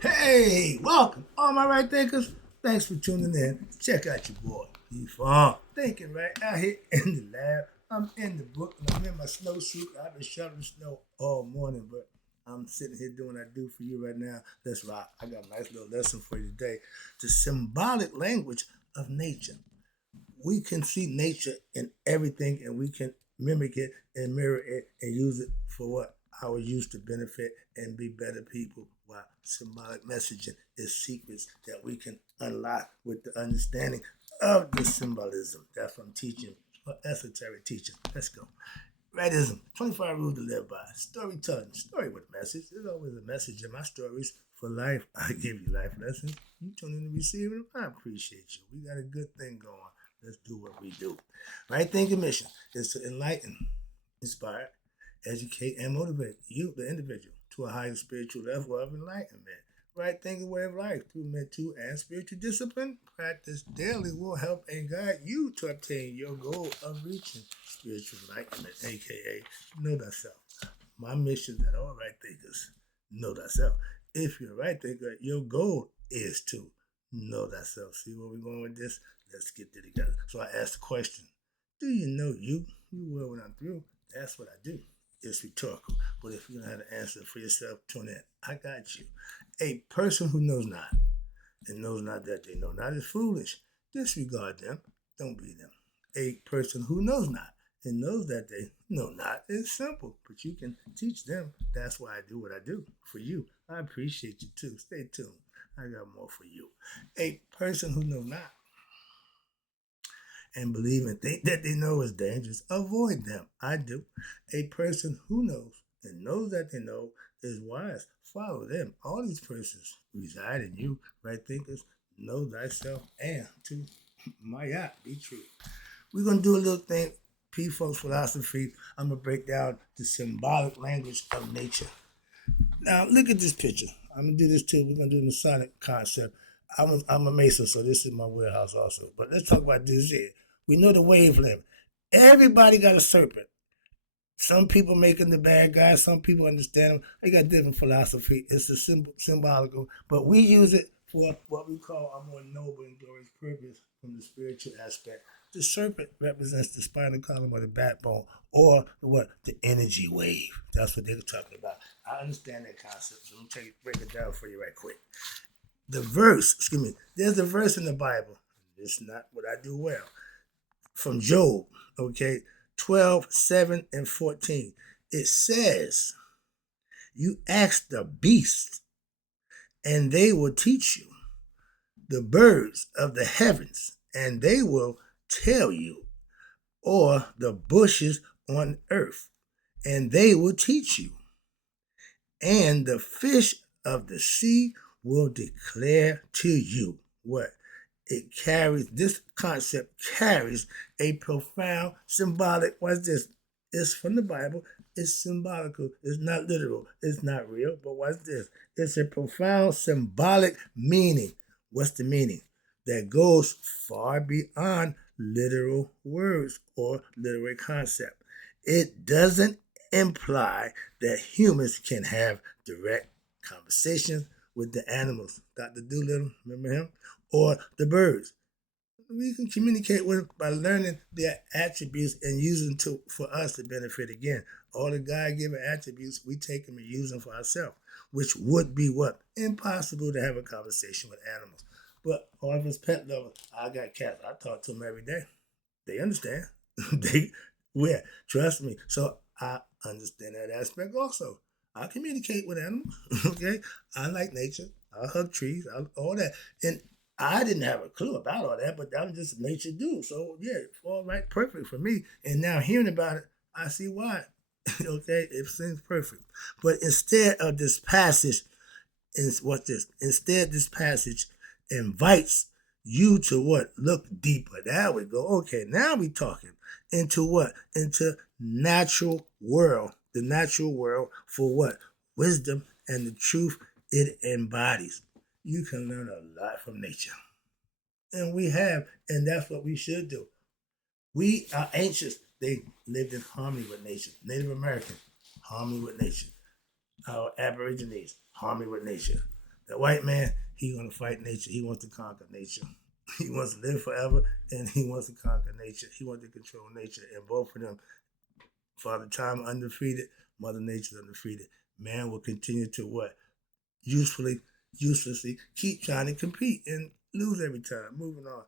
Hey, welcome, all my right thinkers. Thanks for tuning in. Check out your boy, E-Farm. Thinking right out here in the lab. I'm in the book and I'm in my snowsuit. I've been shoveling snow all morning, but I'm sitting here doing what I do for you right now. That's right. I got a nice little lesson for you today. The symbolic language of nature. We can see nature in everything and we can mimic it and mirror it and use it for what? Our use to benefit and be better people. While symbolic messaging is secrets that we can unlock with the understanding of the symbolism. That's what I'm teaching, or esoteric teaching. Let's go. Rightism, 25 rules to live by. Storytelling, story with a message. There's always a message in my stories. For life, I give you life lessons. You tune in to receive them. I appreciate you. We got a good thing going. Let's do what we do. Right thinking mission is to enlighten, inspire, educate, and motivate you, the individual, to a higher spiritual level of enlightenment. Right thinking way of life through mental and spiritual discipline. Practice daily will help and guide you to obtain your goal of reaching spiritual enlightenment, aka know thyself. My mission that all right thinkers know thyself. If you're a right thinker, your goal is to know thyself. See where we're going with this? Let's get it together. So I asked the question, do you know you? You will when I'm through. That's what I do. It's rhetorical. But if you don't have an answer for yourself, tune in. I got you. A person who knows not and knows not that they know not is foolish. Disregard them. Don't be them. A person who knows not and knows that they know not is simple, but you can teach them. That's why I do what I do for you. I appreciate you too. Stay tuned. I got more for you. A person who knows not and believe and think that they know is dangerous, avoid them. I do. A person who knows and knows that they know is wise. Follow them. All these persons reside in you, right thinkers. Know thyself and to my yacht, be true. We're going to do a little thing, P folks philosophy. I'm going to break down the symbolic language of nature. Now, look at this picture. I'm going to do this too. We're going to do the Masonic concept. I'm a Mason, so this is my warehouse also. But let's talk about this here. We know the wavelength. Everybody got a serpent. Some people making the bad guys. Some people understand them. They got different philosophy. It's a symbolical, but we use it for what we call a more noble and glorious purpose from the spiritual aspect. The serpent represents the spinal column or the backbone, or what? The energy wave. That's what they're talking about. I understand that concept. So let me break it down for you right quick. There's a verse in the Bible. It's not what I do well. From Job, okay, 12:7 and 14. It says, you ask the beasts, and they will teach you, the birds of the heavens, and they will tell you, or the bushes on earth, and they will teach you, and the fish of the sea will declare to you what this concept carries a profound symbolic. What's this? It's from the Bible. It's symbolical. It's not literal. It's not real. But what's this? It's a profound symbolic meaning. What's the meaning? That goes far beyond literal words or literary concept. It doesn't imply that humans can have direct conversations with the animals. Dr. Doolittle, remember him? Or the birds. We can communicate with them by learning their attributes and using them for us to benefit again. All the God-given attributes, we take them and use them for ourselves, which would be what? Impossible to have a conversation with animals. But all of us pet lovers, I got cats. I talk to them every day. They understand. Yeah, trust me. So I understand that aspect also. I communicate with animals. Okay, I like nature. I hug trees. All that, and I didn't have a clue about all that, but that was just nature do. So yeah, all right, perfect for me. And now hearing about it, I see why. Okay, it seems perfect. But instead of this passage, what's this? Instead, this passage invites you to what? Look deeper. There we go. Okay, now we talking into what? Into natural world. The natural world for what? Wisdom and the truth it embodies. You can learn a lot from nature. And we have, and that's what we should do. We are ancients. They lived in harmony with nature. Native American, harmony with nature. Our Aborigines, harmony with nature. The white man, he gonna fight nature. He wants to conquer nature. He wants to live forever, and he wants to conquer nature. He wants to control nature, and both of them, Father Time undefeated, Mother Nature undefeated. Man will continue to what? Uselessly keep trying to compete and lose every time. Moving on.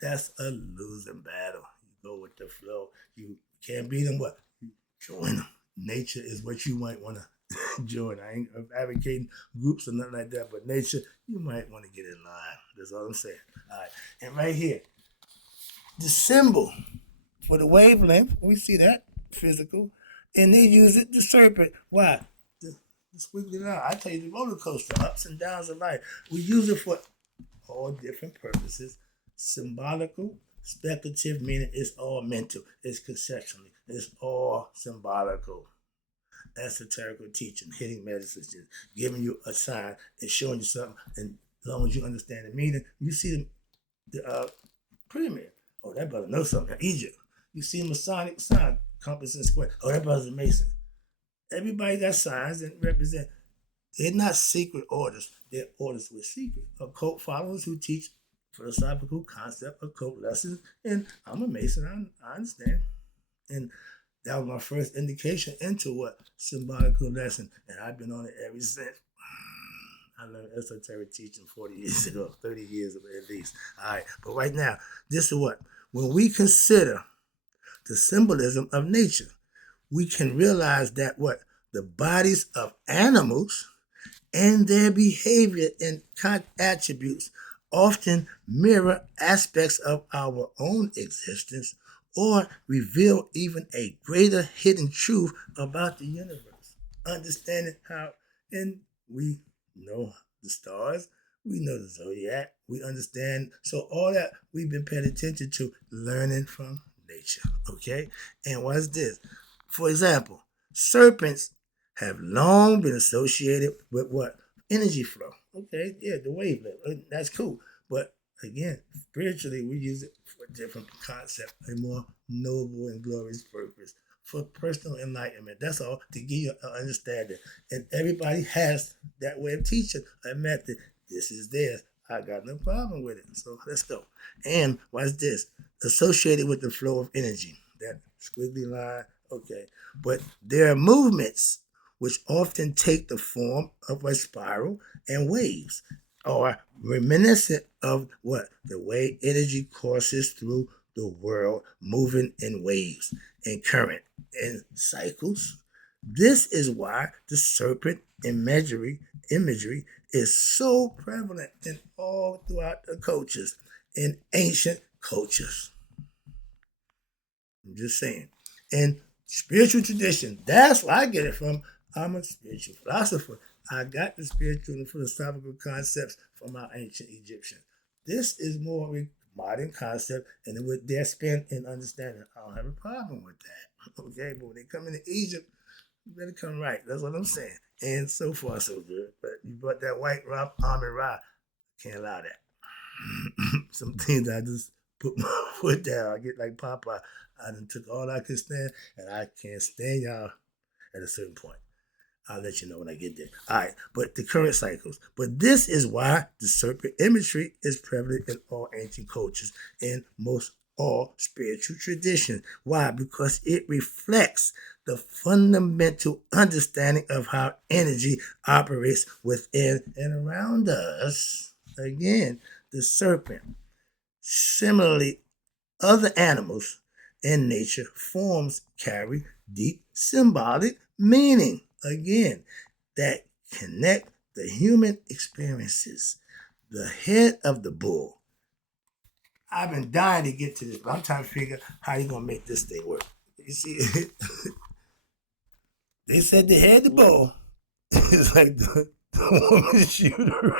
That's a losing battle. You go with the flow. You can't beat them. What? You join them. Nature is what you might want to join. I ain't advocating groups or nothing like that, but nature, you might want to get in line. That's all I'm saying. All right. And right here, the symbol for the wavelength, we see that physical, and they use it, the serpent. Why? The squiggly line. I tell you, the roller coaster, ups and downs of life. We use it for all different purposes. Symbolical, speculative, meaning it's all mental, it's conceptually, it's all symbolical. Esoterical teaching, hitting medicine, just giving you a sign and showing you something, and as long as you understand the meaning, you see the pyramid. Oh, that brother knows something. Egypt. You see Masonic sign, compass and square. Oh, that brother's a Mason. Everybody got signs that represent. They're not secret orders. They're orders with secret. Occult followers who teach philosophical concept, occult lessons. And I'm a Mason. I understand. And that was my first indication into what symbolical lesson. And I've been on it ever since. I learned esoteric teaching 40 years ago, 30 years ago at least. All right. But right now, this is what? When we consider the symbolism of nature, we can realize that what? The bodies of animals and their behavior and attributes often mirror aspects of our own existence or reveal even a greater hidden truth about the universe. Understanding how, and we know the stars, we know the zodiac, we understand. So all that we've been paying attention to, learning from nature, okay? And what's this? For example, serpents have long been associated with what? Energy flow. Okay, yeah, the wavelength. That's cool. But again, spiritually, we use it for a different concept, a more noble and glorious purpose, for personal enlightenment. That's all, to give you an understanding. And everybody has that way of teaching, a method. This is theirs. I got no problem with it. So let's go. And what's this? Associated with the flow of energy. That squiggly line. Okay. But there are movements which often take the form of a spiral and waves, or reminiscent of what? The way energy courses through the world, moving in waves and current and cycles. This is why the serpent imagery is so prevalent in all throughout the cultures, in ancient cultures. I'm just saying. And spiritual tradition, that's where I get it from. I'm a spiritual philosopher. I got the spiritual and philosophical concepts from our ancient Egyptians. This is more a modern concept, and with their spin and understanding, I don't have a problem with that. Okay, but when they come into Egypt, you better come right. That's what I'm saying. And so far, so good. But you brought that white Rob Amin Ra. Can't allow that. Some things I just put my foot down. I get like Popeye. I done took all I could stand, and I can't stand y'all at a certain point. I'll let you know when I get there. All right, but the current cycles. But this is why the serpent imagery is prevalent in all ancient cultures and most all spiritual traditions. Why? Because it reflects the fundamental understanding of how energy operates within and around us. Again, the serpent. Similarly, other animals in nature forms carry deep symbolic meaning. Again, that connect the human experiences. The head of the bull. I've been dying to get to this, but I'm trying to figure how you're going to make this thing work. You see, they said the head of the bull is like the woman shooter.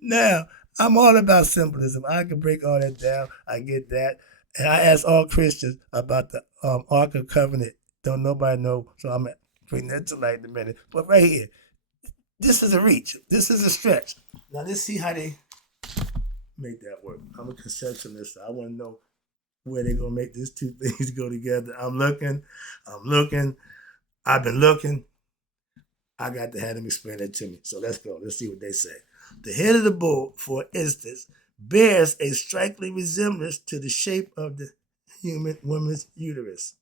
Now, I'm all about symbolism. I can break all that down. I get that. And I ask all Christians about the Ark of Covenant. Don't nobody know, so I'm bring that to light in a minute. But right here, this is a reach. This is a stretch. Now let's see how they make that work. I'm a conceptualist. So I want to know where they're gonna make these two things go together. I'm looking. I've been looking. I got to have them explain it to me. So let's go. Let's see what they say. The head of the bull, for instance, bears a striking resemblance to the shape of the human woman's uterus.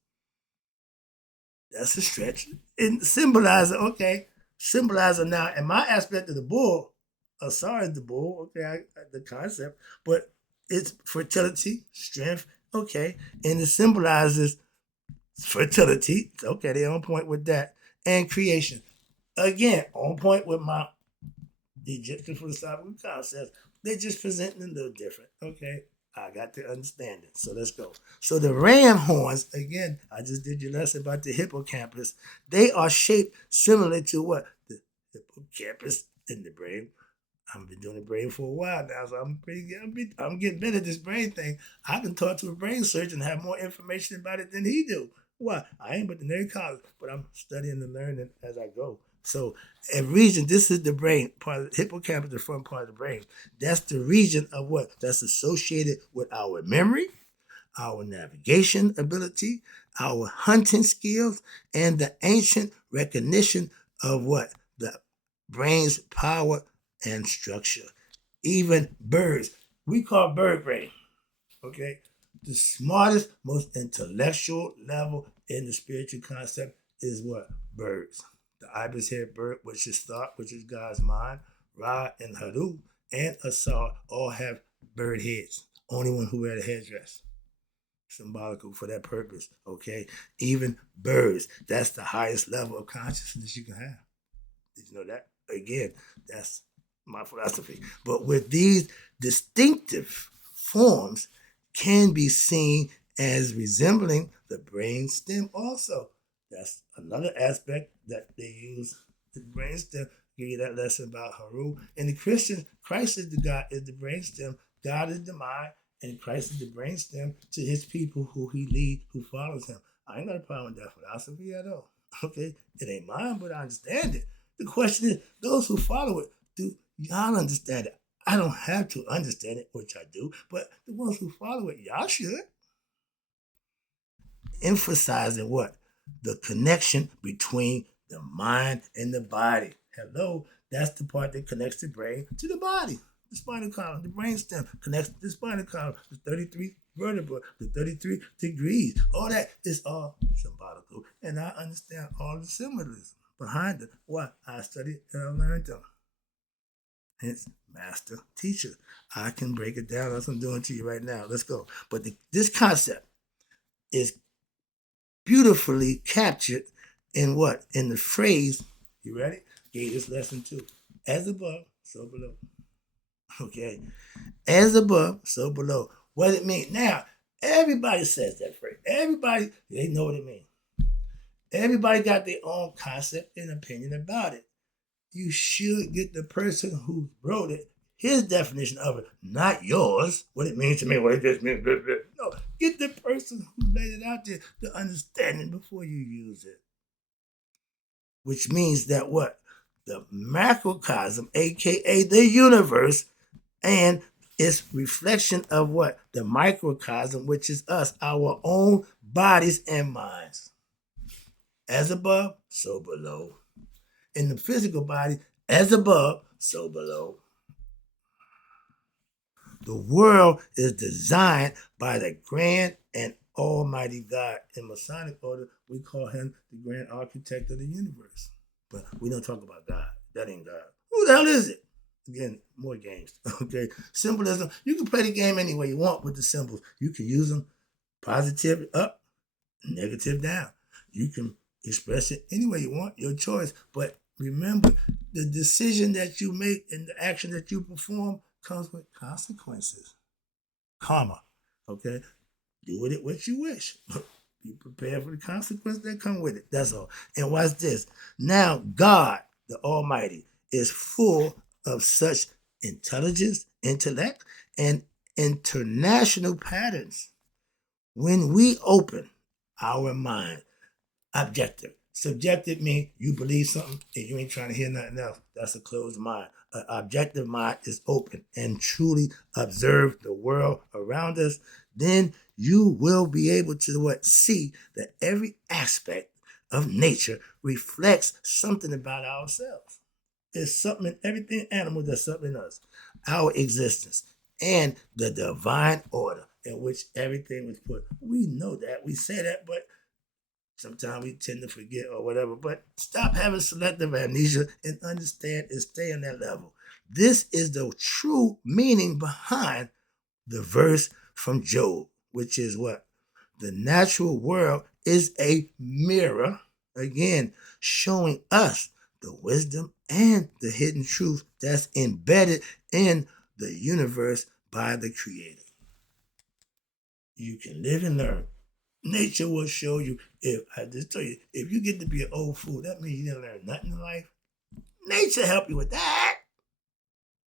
That's a stretch. And symbolizer, okay. Symbolizer now, in my aspect of the bull, sorry, the bull, okay, the concept, but it's fertility, strength, okay. And it symbolizes fertility. Okay, they're on point with that. And creation. Again, on point with my Egyptian philosophical concepts. They're just presenting a little different. Okay, I got to understand it. So let's go. So the ram horns, again, I just did your lesson about the hippocampus. They are shaped similar to what? The hippocampus in the brain. I've been doing the brain for a while now, so I'm getting better at this brain thing. I can talk to a brain surgeon and have more information about it than he do. Why? I ain't but the nerd college, but I'm studying and learning as I go. So a region, this is the brain, part of the hippocampus, the front part of the brain. That's the region of what? That's associated with our memory, our navigation ability, our hunting skills, and the ancient recognition of what? The brain's power and structure. Even birds, we call bird brain, okay? The smartest, most intellectual level in the spiritual concept is what? Birds. The ibis head bird, which is thought, which is God's mind, Ra and Haru, and Asar all have bird heads. Only one who wear the headdress. Symbolical for that purpose, okay? Even birds, that's the highest level of consciousness you can have. Did you know that? Again, that's my philosophy. But with these distinctive forms can be seen as resembling the brain stem also. That's another aspect that they use the brain stem. Give you that lesson about Haru. And the Christians, Christ is the God, is the brain stem. God is the mind, and Christ is the brain stem to his people who he leads, who follows him. I ain't got a problem with that philosophy at all. Okay? It ain't mine, but I understand it. The question is, those who follow it, do y'all understand it? I don't have to understand it, which I do, but the ones who follow it, y'all should. Emphasizing what? The connection between the mind and the body. Hello, that's the part that connects the brain to the body. The spinal column, the brain stem connects to the spinal column, the 33 vertebra, the 33 degrees. All that is all symbolical, and I understand all the symbolism behind it. Why? I studied and I learned them. Hence, master teacher. I can break it down as I'm doing to you right now. Let's go. But this concept is beautifully captured in what? In the phrase, you ready? Gave this lesson too. As above, so below. Okay. As above, so below. What does it mean? Now, everybody says that phrase. Everybody, they know what it means. Everybody got their own concept and opinion about it. You should get the person who wrote it, his definition of it, not yours, what it means to me, what it just means. No, get the person who laid it out there, the understanding before you use it. Which means that what? The macrocosm, aka the universe, and its reflection of what? The microcosm, which is us, our own bodies and minds. As above, so below. In the physical body, as above, so below. The world is designed by the grand and almighty God. In Masonic order, we call him the grand architect of the universe. But we don't talk about God. That ain't God. Who the hell is it? Again, more games. Okay. Symbolism. You can play the game any way you want with the symbols. You can use them positive up, negative down. You can express it any way you want, your choice. But remember, the decision that you make and the action that you perform comes with consequences. Karma. Okay? Do with it what you wish. Be prepared for the consequences that come with it. That's all. And watch this. Now, God, the Almighty, is full of such intelligence, intellect, and international patterns. When we open our mind, objective. Subjective means you believe something and you ain't trying to hear nothing else. That's a closed mind. An objective mind is open and truly observe the world around us. Then you will be able to see that every aspect of nature reflects something about ourselves. There's something in everything animal, there's something in us, our existence, and the divine order in which everything was put. We know that, we say that, but sometimes we tend to forget or whatever. But stop having selective amnesia and understand and stay on that level. This is the true meaning behind the verse from Job, which is what? The natural world is a mirror, again, showing us the wisdom and the hidden truth that's embedded in the universe by the Creator. You can live and learn. Nature will show you. If I just tell you, if you get to be an old fool, that means you didn't learn nothing in life. Nature help you with that.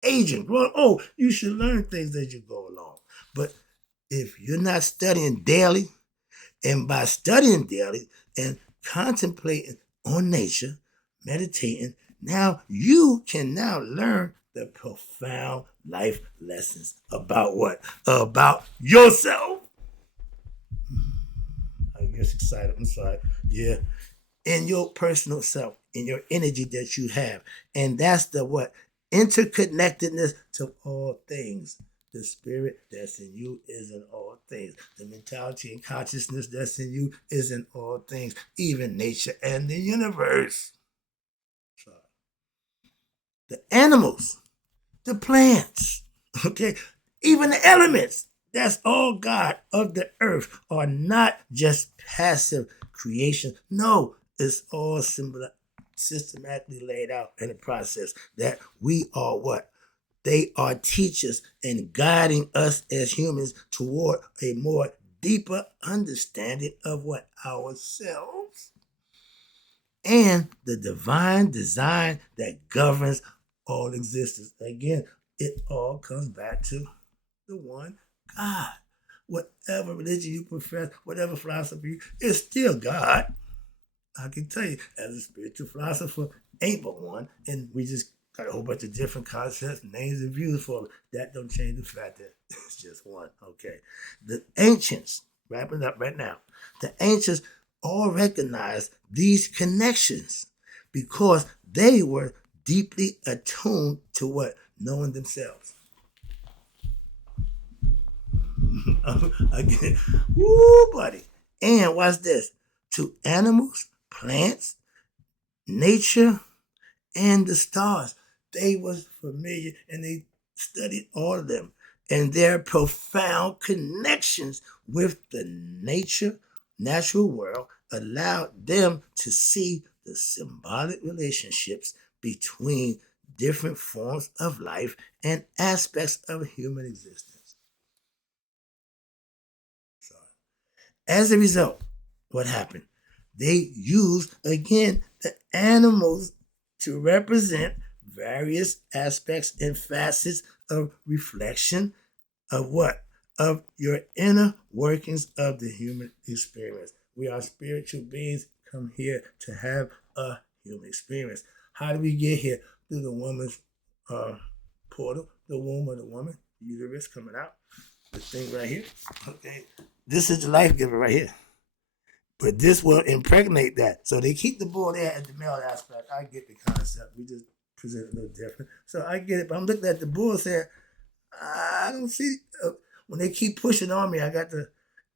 Aging, growing old, you should learn things as you go along. But if you're not studying daily, and by studying daily and contemplating on nature, meditating, now you can now learn the profound life lessons about what? About yourself. I guess excited. I'm sorry. Yeah. In your personal self, in your energy that you have. And that's the what? Interconnectedness to all things. The spirit that's in you is in all things. The mentality and consciousness that's in you is in all things, even nature and the universe. So, the animals, the plants, okay, even the elements, that's all God of the earth, are not just passive creation. No, it's all systematically laid out in the process that we are what? They are teachers and guiding us as humans toward a more deeper understanding of what? Ourselves and the divine design that governs all existence. Again, it all comes back to the one God. Whatever religion you profess, whatever philosophy, it's still God. I can tell you, as a spiritual philosopher, ain't but one, and we just got a whole bunch of different concepts, names, and views for it. That don't change the fact that it's just one. Okay, the ancients, wrapping up right now, the ancients all recognized these connections because they were deeply attuned to what? Knowing themselves. Again, woo, buddy. And watch this: to animals, plants, nature, and the stars. They was familiar and they studied all of them. And their profound connections with the natural world allowed them to see the symbolic relationships between different forms of life and aspects of human existence. So, as a result, what happened? They used, again, the animals to represent various aspects and facets of reflection of what? Of your inner workings of the human experience. We are spiritual beings come here to have a human experience. How do we get here? Through the woman's portal, the womb of the woman, uterus coming out, the thing right here. Okay, this is the life giver right here. But this will impregnate that. So they keep the bull there at the male aspect. I get the concept. We just present it a little different. So I get it. But I'm looking at the bull saying, I don't see. When they keep pushing on me, I got to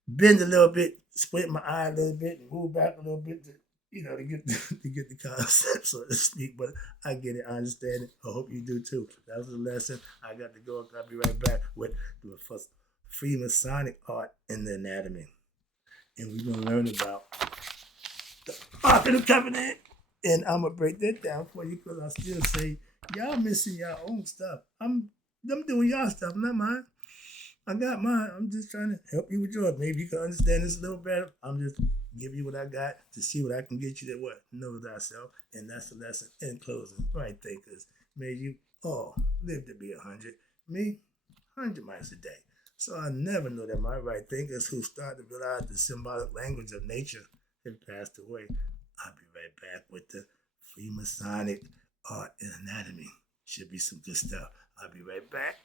bend a little bit, squint my eye a little bit, and move back a little bit to, to get to get the concept, so to speak. But I get it. I understand it. I hope you do too. That was a lesson. I got to go. I'll be right back with the Freemasonic art in the anatomy. And we're going to learn about the Ark of the Covenant. And I'm going to break that down for you because I still say, y'all missing y'all own stuff. I'm doing y'all stuff, not mine. I got mine. I'm just trying to help you with yours. Maybe you can understand this a little better. I'm just giving you what I got to see what I can get you to what? Know thyself. And that's the lesson in closing. Right, thinkers. May you all live to be 100. Me, 100 miles a day. So I never know that my right thinkers who start to realize the symbolic language of nature have passed away. I'll be right back with the Freemasonic art and anatomy. Should be some good stuff. I'll be right back.